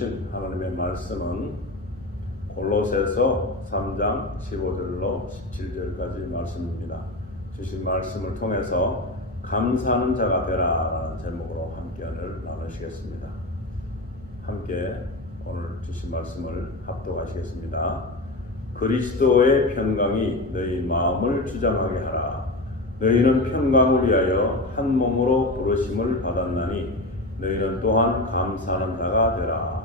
하나님의 말씀은 골로새서 3장 15절로 17절까지 말씀입니다. 주신 말씀을 통해서 감사하는 자가 되라라는 제목으로 함께 오늘 나누시겠습니다. 함께 오늘 주신 말씀을 합독하시겠습니다. 그리스도의 평강이 너희 마음을 주장하게 하라. 너희는 평강을 위하여 한 몸으로 부르심을 받았나니 너희는 또한 감사하는 자가 되라.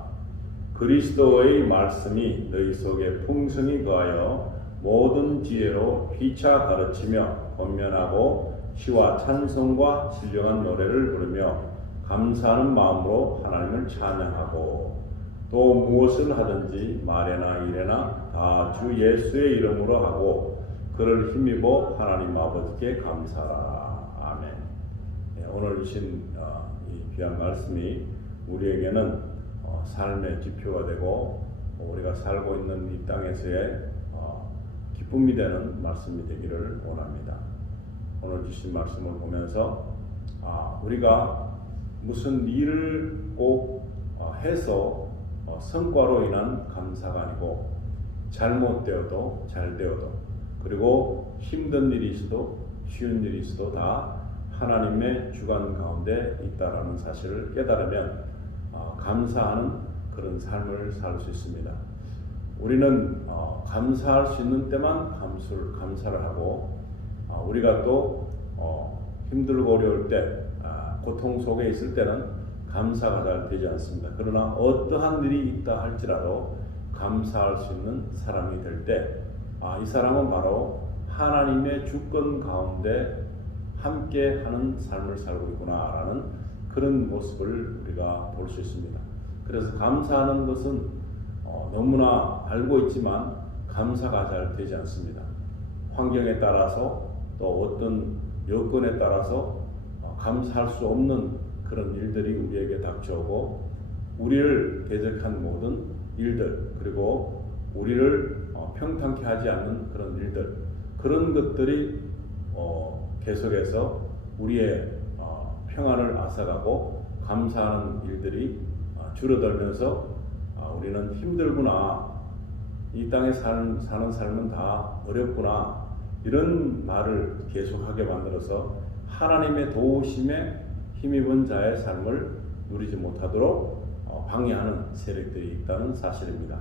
그리스도의 말씀이 너희 속에 풍성히 거하여 모든 지혜로 피차 가르치며 권면하고 시와 찬송과 신령한 노래를 부르며 감사하는 마음으로 하나님을 찬양하고 또 무엇을 하든지 말에나 일에나 다 주 예수의 이름으로 하고 그를 힘입어 하나님 아버지께 감사하라. 아멘. 오늘 주신 이 귀한 말씀이 우리에게는 삶의 지표가 되고 우리가 살고 있는 이 땅에서의 기쁨이 되는 말씀이 되기를 원합니다. 오늘 주신 말씀을 보면서 우리가 무슨 일을 꼭 해서 성과로 인한 감사가 아니고 잘못되어도 잘되어도 그리고 힘든 일이 있어도 쉬운 일이 있어도 다 하나님의 주관 가운데 있다라는 사실을 깨달으면 감사하는 그런 삶을 살 수 있습니다. 우리는 감사할 수 있는 때만 감사를 하고 우리가 또 힘들고 어려울 때 고통 속에 있을 때는 감사가 잘 되지 않습니다. 그러나 어떠한 일이 있다 할지라도 감사할 수 있는 사람이 될 때 이 사람은 바로 하나님의 주권 가운데 함께 하는 삶을 살고 있구나라는 그런 모습을 우리가 볼 수 있습니다. 그래서 감사하는 것은 너무나 알고 있지만 감사가 잘 되지 않습니다. 환경에 따라서 또 어떤 여건에 따라서 감사할 수 없는 그런 일들이 우리에게 닥쳐오고 우리를 대적한 모든 일들 그리고 우리를 평탄케 하지 않는 그런 일들 그런 것들이 계속해서 우리의 평안을 앗아가고 감사하는 일들이 줄어들면서 우리는 힘들구나 이 땅에 사는 삶은 다 어렵구나 이런 말을 계속하게 만들어서 하나님의 도우심에 힘입은 자의 삶을 누리지 못하도록 방해하는 세력들이 있다는 사실입니다.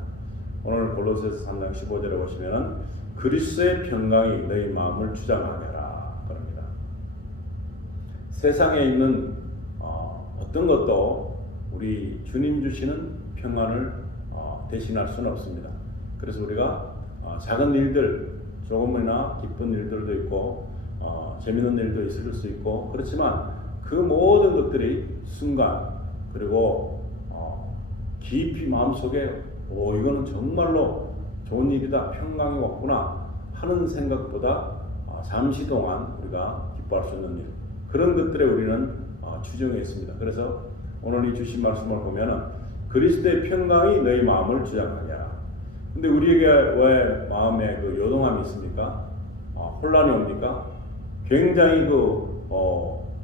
오늘 골로새서 3장 15절에 보시면 그리스도의 평강이 너희 마음을 주장하게라 그럽니다. 세상에 있는 어떤 것도 우리 주님 주시는 평안을 대신할 수는 없습니다. 그래서 우리가 작은 일들 조금이나 기쁜 일들도 있고 재미있는 일도 있을 수 있고 그렇지만 그 모든 것들이 순간 그리고 깊이 마음속에 이거는 정말로 좋은 일이다 평강이 왔구나 하는 생각보다 잠시 동안 우리가 기뻐할 수 있는 일 그런 것들에 우리는 추정해 있습니다. 그래서 오늘 이 주신 말씀을 보면은 그리스도의 평강이 너희 마음을 주장하게 하라. 근데 우리에게 왜 마음에 그 요동함이 있습니까? 혼란이 옵니까? 굉장히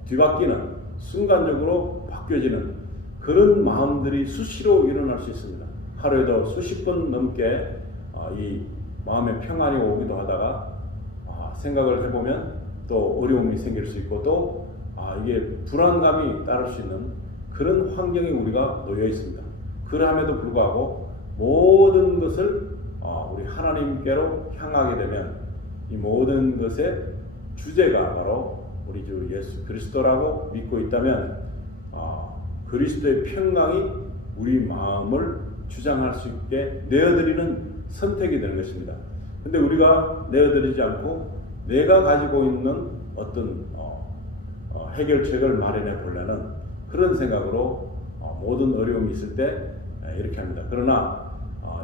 뒤바뀌는 순간적으로 바뀌어지는 그런 마음들이 수시로 일어날 수 있습니다. 하루에도 수십 번 넘게 이 마음의 평안이 오기도 하다가 생각을 해보면 또 어려움이 생길 수 있고 또 이게 불안감이 따를 수 있는 그런 환경에 우리가 놓여 있습니다. 그럼에도 불구하고 모든 것을 우리 하나님께로 향하게 되면 이 모든 것의 주제가 바로 우리 주 예수 그리스도라고 믿고 있다면 그리스도의 평강이 우리 마음을 주장할 수 있게 내어드리는 선택이 되는 것입니다. 근데 우리가 내어드리지 않고 내가 가지고 있는 어떤 해결책을 마련해 보려는 그런 생각으로 모든 어려움이 있을 때 이렇게 합니다. 그러나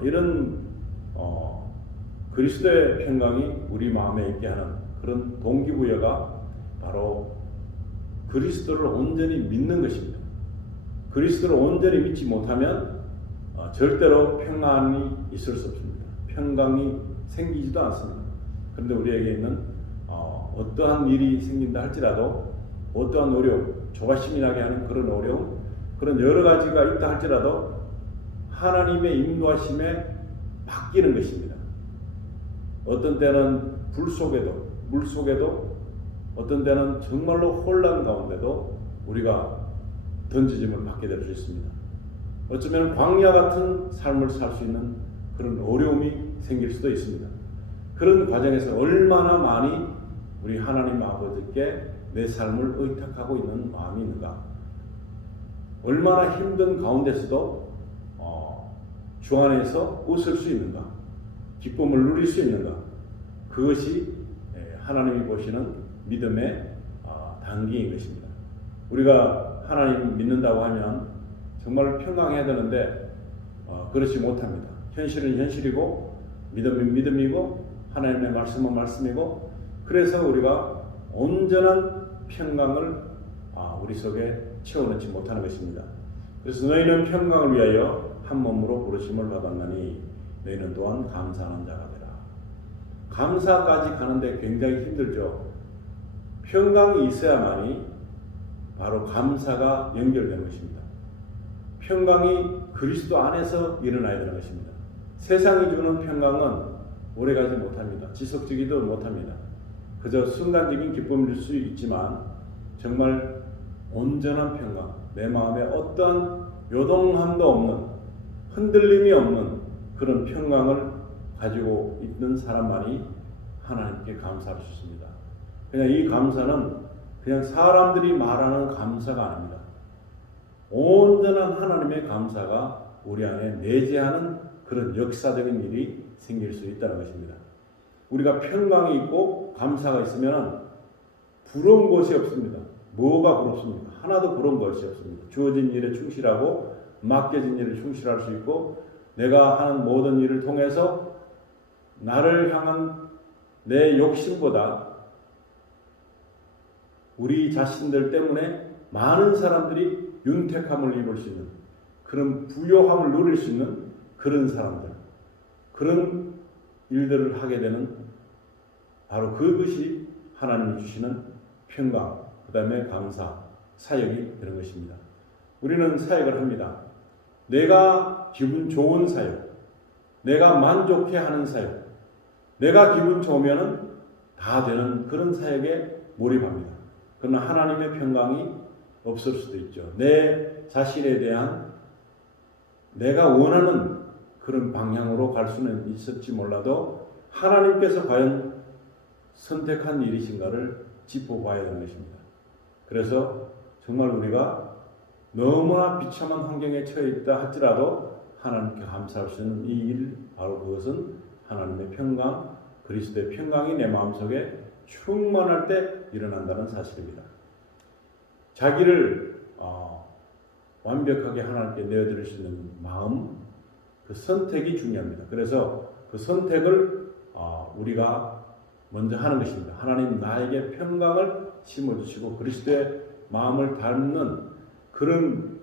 이런 그리스도의 평강이 우리 마음에 있게 하는 그런 동기부여가 바로 그리스도를 온전히 믿는 것입니다. 그리스도를 온전히 믿지 못하면 절대로 평안이 있을 수 없습니다. 평강이 생기지도 않습니다. 그런데 우리에게 있는 어떠한 일이 생긴다 할지라도 어떠한 어려움, 조바심이 나게 하는 그런 어려움, 그런 여러 가지가 있다 할지라도 하나님의 인도하심에 맡기는 것입니다. 어떤 때는 불 속에도, 물 속에도, 어떤 때는 정말로 혼란 가운데도 우리가 던지짐을 받게 될 수 있습니다. 어쩌면 광야 같은 삶을 살 수 있는 그런 어려움이 생길 수도 있습니다. 그런 과정에서 얼마나 많이 우리 하나님 아버지께 내 삶을 의탁하고 있는 마음이 있는가? 얼마나 힘든 가운데서도 주 안에서 웃을 수 있는가? 기쁨을 누릴 수 있는가? 그것이 하나님이 보시는 믿음의 단계인 것입니다. 우리가 하나님 믿는다고 하면 정말 평강해야 되는데 그렇지 못합니다. 현실은 현실이고 믿음은 믿음이고 하나님의 말씀은 말씀이고, 그래서 우리가 온전한 평강을 우리 속에 채워넣지 못하는 것입니다. 그래서 너희는 평강을 위하여 한 몸으로 부르심을 받았나니 너희는 또한 감사하는 자가 되라. 감사까지 가는데 굉장히 힘들죠. 평강이 있어야만이 바로 감사가 연결되는 것입니다. 평강이 그리스도 안에서 일어나야 되는 것입니다. 세상이 주는 평강은 오래가지 못합니다. 지속적이도 못합니다. 그저 순간적인 기쁨일 수 있지만 정말 온전한 평강, 내 마음에 어떠한 요동함도 없는, 흔들림이 없는 그런 평강을 가지고 있는 사람만이 하나님께 감사할 수 있습니다. 그냥 이 감사는 그냥 사람들이 말하는 감사가 아닙니다. 온전한 하나님의 감사가 우리 안에 내재하는 그런 역사적인 일이 생길 수 있다는 것입니다. 우리가 평강이 있고 감사가 있으면 부러운 것이 없습니다. 뭐가 부럽습니까? 하나도 부러운 것이 없습니다. 주어진 일에 충실하고 맡겨진 일에 충실할 수 있고, 내가 하는 모든 일을 통해서 나를 향한 내 욕심보다 우리 자신들 때문에 많은 사람들이 윤택함을 입을 수 있는, 그런 부요함을 누릴 수 있는 그런 사람들, 그런 일들을 하게 되는 바로 그것이 하나님이 주시는 평강, 그 다음에 감사, 사역이 되는 것입니다. 우리는 사역을 합니다. 내가 기분 좋은 사역, 내가 만족해 하는 사역, 내가 기분 좋으면 다 되는 그런 사역에 몰입합니다. 그러나 하나님의 평강이 없을 수도 있죠. 내 자신에 대한 내가 원하는 그런 방향으로 갈 수는 있을지 몰라도 하나님께서 과연 선택한 일이신가를 짚어봐야 되는 것입니다. 그래서 정말 우리가 너무나 비참한 환경에 처해 있다 할지라도 하나님께 감사할 수 있는 이 일, 바로 그것은 하나님의 평강, 그리스도의 평강이 내 마음속에 충만할 때 일어난다는 사실입니다. 자기를 완벽하게 하나님께 내어드릴 수 있는 마음, 그 선택이 중요합니다. 그래서 그 선택을 우리가 먼저 하는 것입니다. 하나님 나에게 평강을 심어주시고 그리스도의 마음을 닮는 그런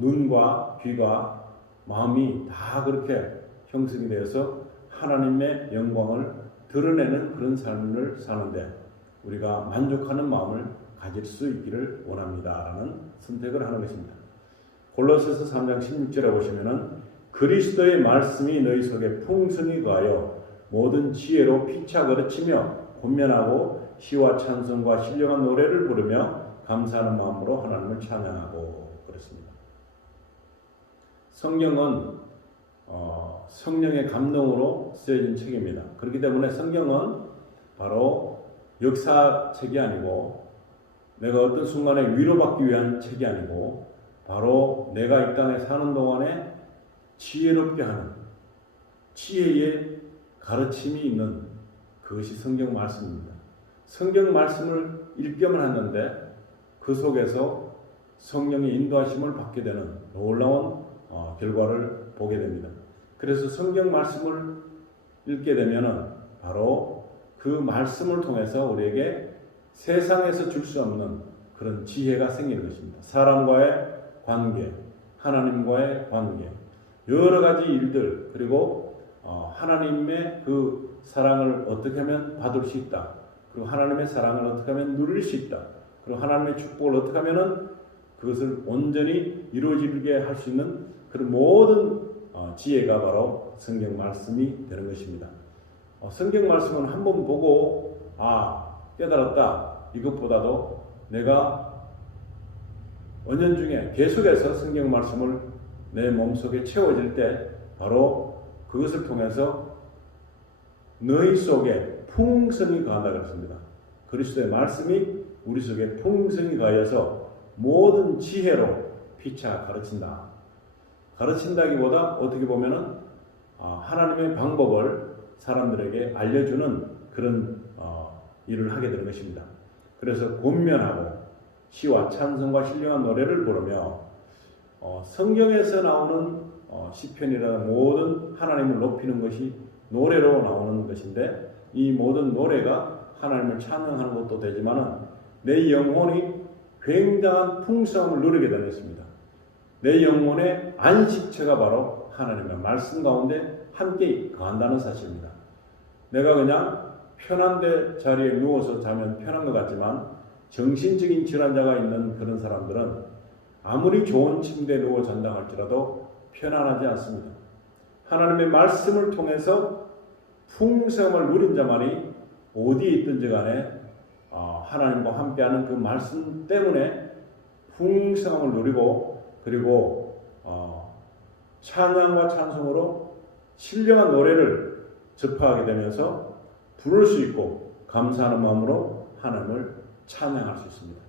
눈과 귀가 마음이 다 그렇게 형성이 되어서 하나님의 영광을 드러내는 그런 삶을 사는데 우리가 만족하는 마음을 가질 수 있기를 원합니다라는 선택을 하는 것입니다. 골로새서 3장 16절에 보시면은 그리스도의 말씀이 너희 속에 풍성히 거하여 모든 지혜로 피차 거르치며 권면하고 시와 찬송과 신령한 노래를 부르며 감사하는 마음으로 하나님을 찬양하고 그렇습니다. 성경은 성령의 감동으로 쓰여진 책입니다. 그렇기 때문에 성경은 바로 역사책이 아니고 내가 어떤 순간에 위로받기 위한 책이 아니고 바로 내가 이 땅에 사는 동안에 지혜롭게 하는 지혜의 가르침이 있는 그것이 성경 말씀입니다. 성경 말씀을 읽기만 했는데 그 속에서 성령의 인도하심을 받게 되는 놀라운 결과를 보게 됩니다. 그래서 성경 말씀을 읽게 되면 바로 그 말씀을 통해서 우리에게 세상에서 줄 수 없는 그런 지혜가 생기는 것입니다. 사람과의 관계, 하나님과의 관계, 여러 가지 일들, 그리고 하나님의 그 사랑을 어떻게 하면 받을 수 있다. 그리고 하나님의 사랑을 어떻게 하면 누릴 수 있다. 그리고 하나님의 축복을 어떻게 하면 그것을 온전히 이루어지게 할 수 있는 그런 모든 지혜가 바로 성경 말씀이 되는 것입니다. 성경 말씀은 한 번 보고 깨달았다 이것보다도 내가 은연중에 계속해서 성경 말씀을 내 몸속에 채워질 때 바로 그것을 통해서 너희 속에 풍성이 가한다 그랬습니다. 그리스도의 말씀이 우리 속에 풍성이 가해서 모든 지혜로 피차 가르친다. 가르친다기보다 어떻게 보면은 하나님의 방법을 사람들에게 알려주는 그런 일을 하게 되는 것입니다. 그래서 권면하고 시와 찬송과 신령한 노래를 부르며 성경에서 나오는 시편이라는 모든 하나님을 높이는 것이 노래로 나오는 것인데 이 모든 노래가 하나님을 찬양하는 것도 되지만은 내 영혼이 굉장한 풍성함을 누리게 되는 것입니다. 내 영혼의 안식처가 바로 하나님의 말씀 가운데 함께 거한다는 사실입니다. 내가 그냥 편한 데 자리에 누워서 자면 편한 것 같지만 정신적인 질환자가 있는 그런 사람들은 아무리 좋은 침대에 누워 잔다 할지라도 편안하지 않습니다. 하나님의 말씀을 통해서 풍성함을 누린 자만이 어디에 있든지 간에 하나님과 함께하는 그 말씀 때문에 풍성함을 누리고 그리고 찬양과 찬송으로 신령한 노래를 접하게 되면서 부를 수 있고 감사하는 마음으로 하나님을 찬양할 수 있습니다.